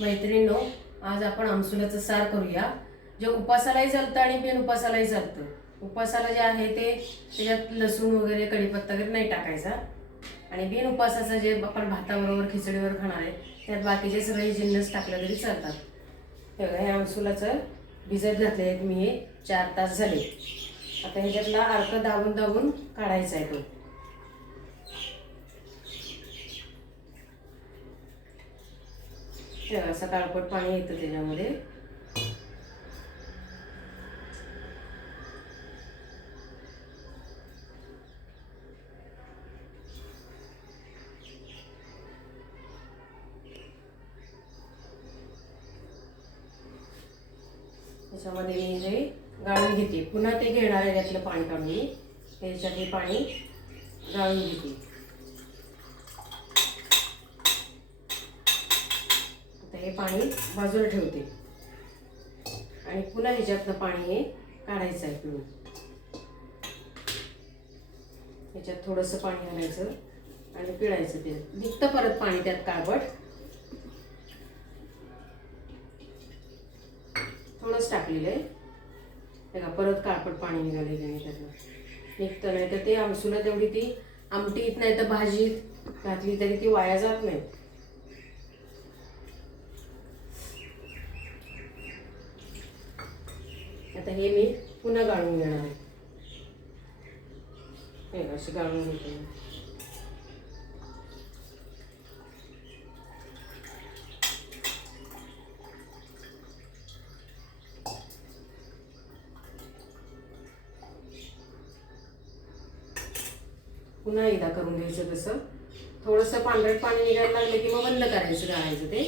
मैत्रिणींनो आज आपण आमसुलाचं सार करूया. जे उपासालाही चालतं आणि बिन उपासालाही चालतं. उपासाला जे आहे ते त्याच्यात लसूण वगैरे कढीपत्ता वगैरे नाही टाकायचा. आणि बिन उपासाचं जे आपण भाताबरोबर खिचडीवर खाणार आहे त्यात बाकीचे सगळे जिन्नस टाकले तरी चालतात. हे हे आमसुलाचं भिजत घातले आहेत मी. हे चार तास झाले. आता ह्याच्यातला अर्क दाबून दाबून काढायचा आहे तो हे बघा, असं काळपट पाणी येतं त्याच्यामध्ये. त्याच्यामध्ये मी हे गाळून घेते. पुन्हा ते घेणार आहे त्यातलं पाणी काढून. मी त्याच्यात हे पाणी गाळून घेते. हे पाणी बाजूला ठेवते. आणि पुन्हा ह्याच्यातनं पाणी हे काढायचं आहे पिळून ह्याच्यात थोडंसं पाणी घालायचं आणि पिळायचं ते. निघतं परत पाणी त्यात काळवट थोडंच टाकलेलं आहे. बघा परत काळपट पाणी निघालेलं आहे त्यातलं निघतं नाही तर ते आमसूला तेवढी ती आमटीत नाही तर भाजीत घातली तरी ती वाया जात नाही आता हे मी पुन्हा गाळून घेणार आहे. हे असं गाळून घेते पुन्हा एकदा करून घ्यायचं तसं. थोडंसं पांढरट पाणी निघायला लागलं की मग बंद करायचं गाळायचं ते.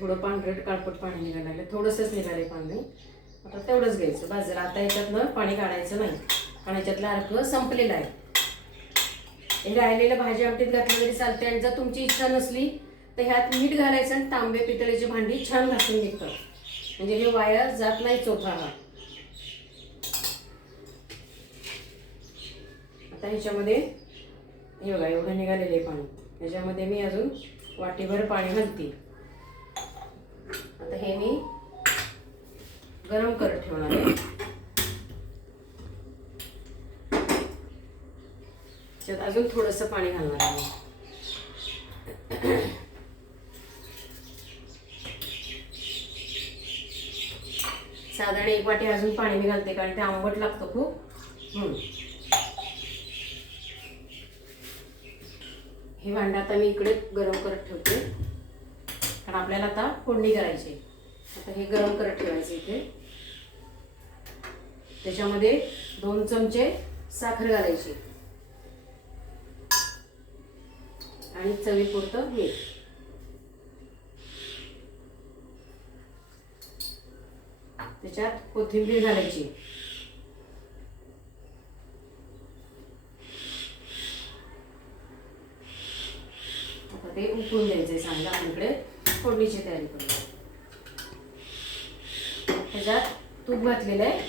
थोडं पांढरट काळपट पाणी निघायला लागलं. थोडंसंच निघाले पाणी. आता तेवढंच घ्यायचं. बाजूला आता याच्यातनं पाणी काढायचं नाही. कारण याच्यातला अर्क संपलेला आहे. हे राहिलेलं भाजी आमटीत घातलं तरी चालते आणि जर तुमची इच्छा नसली तर ह्यात मीठ घालायचं आणि तांबे पितळेची भांडी छान घासून निघतं म्हणजे हे वाया जात नाही चोथा हा आता ह्याच्यामध्ये हे बघा एवढं निघालेले पाणी. ह्याच्यामध्ये मी अजून वाटीभर पाणी घालते. आता हे मी गरम करत ठेवणार आहे. त्यात अजून थोडंसं पाणी घालणार आहे साधारण एक वाटी अजून पाणी मी घालते कारण ते आंबट लागतं खूप. हम्म. हे भांडं आता मी इकडे गरम करत ठेवते. कारण आपल्याला आता फोडणी करायची आता हे गरम करत ठेवायचे इथे. त्याच्यामध्ये दोन चमचे साखर घालायची. आणि चवीपुरतं हे त्याच्यात कोथिंबीर घालायची आता ते उकळून द्यायचंय चांगलं आपण इकडे फोडणीची तयारी करूया त्याच्यात तूप घातलेलं आहे.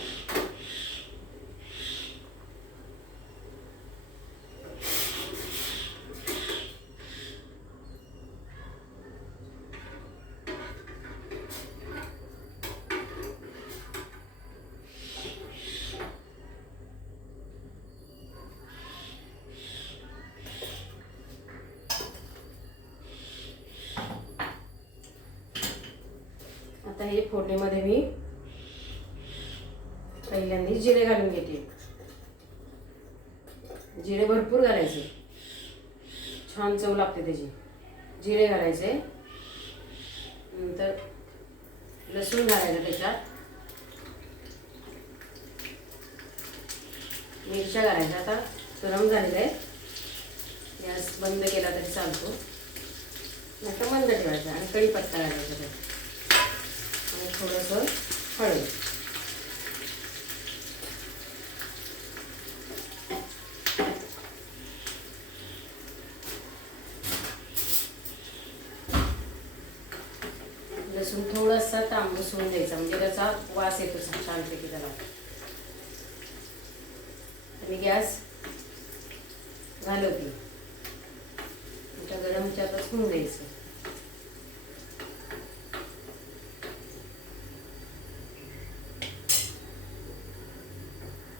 आता हे फोडणीमध्ये मी पहिल्यांदा जिरे घालून घेते. जिरे भरपूर घालायचे. छान चव लागते त्याची. जिरे घालायचे. नंतर लसूण घालायचं त्याच्यात. मिरच्या घालायच्या. आता गरम झालेलं. आहे गॅस बंद केला तरी चालतो. नाही बंद ठेवायचा आणि कढीपत्ता घालायचा त्यात आणि थोडंसं हळद. लसूण थोडासा तांबूस होऊन द्यायचा म्हणजे त्याचा वास येतो छानपैकी त्याला. आणि गॅस घालवते. ह्याच्यातच होऊन द्यायचं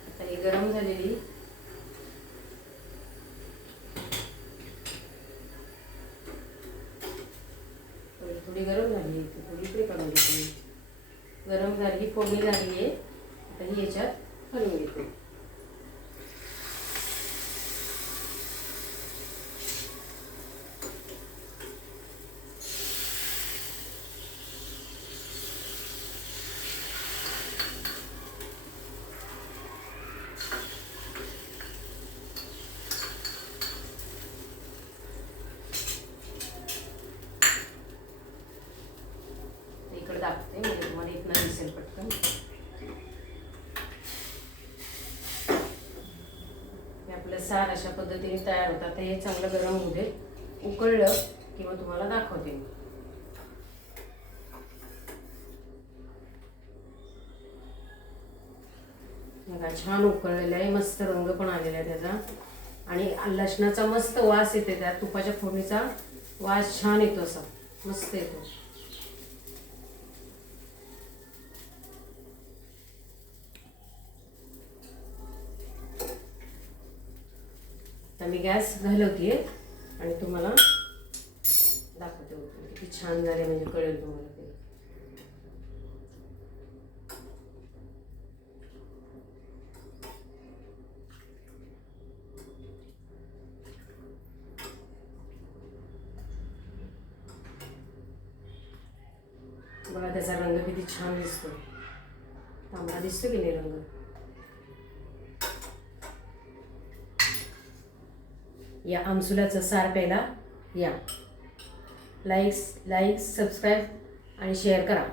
आता ही गरम झालेली. थोडी गरम झाली थोडी इकडे काढून घेतली गरम झाली फोडणी झाली आहे. आता ही याच्यात घालून घेते इकडे दाखवते म्हणजे तुम्हाला इथनं दिसेल पटकन हे आपलं सार अशा पद्धतीने तयार होतात. तर हे चांगलं गरम होऊ दे. उकळलं की मग तुम्हाला दाखवते. मी बघा छान उकळलेलं आहे. मस्त रंग पण आलेला आहे त्याचा. आणि लसणाचा मस्त वास येते त्या तुपाच्या फोडणीचा वास छान येतो असा. मस्त येतो. आता मी गॅस घालवते आणि तुम्हाला दाखवते किती छान झाले म्हणजे कळेल तुम्हाला ते. बघा त्याचा रंग किती छान दिसतो तांबडा दिसतो की नाही रंग? या आमसुलाचं सार प्यायला या. लाईक्स लाईक्स सबस्क्राईब आणि शेअर करा.